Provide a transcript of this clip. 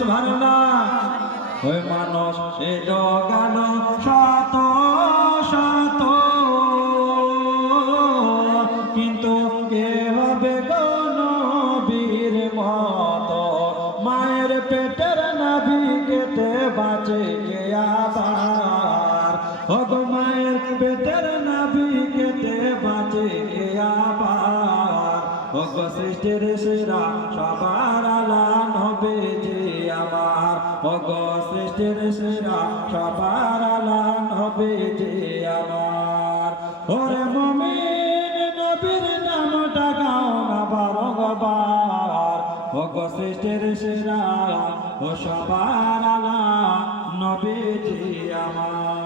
সুবহানাল্লাহ। ওই মানুষ এলো গেল শত শত, কিন্তু কে হবে গো নবীর মতো? মায়ের পেটের নাভি কেটে বাঁচে কে আবার? ওগো মায়ের পেটের নাভি কেটে বাঁচে কে আবার? ওগো সৃষ্টির সেরা সবার আলা নবীজি আমার, ওগো সৃষ্টির সেরা সবার আলা নবীজি আমার। ওরে মুমিন নবীর নামটা গাও না বারংবার, ওগো সৃষ্টির সেরা ও সবার আলা নবীজি আমার।